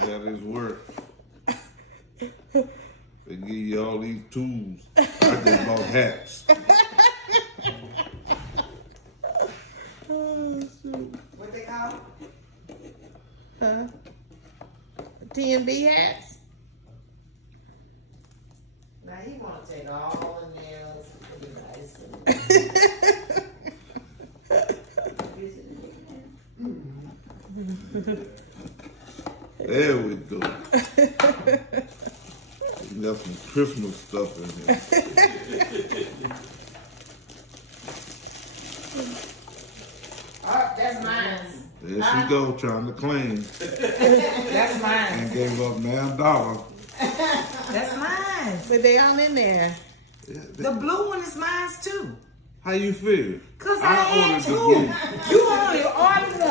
That is work. They give you all these tools. I just bought hats. Oh, shoot. What they call? Huh? TMB hats? Now you want to take all the nails and put it nice. There we go. You got some Christmas stuff in here. Oh, that's mine. There she go, trying to claim. That's mine. And gave up $9. That's mine. But they all in there. Yeah, The blue one is mine too. how you feel? Cause I had ordered two. the blue. You only ordered one.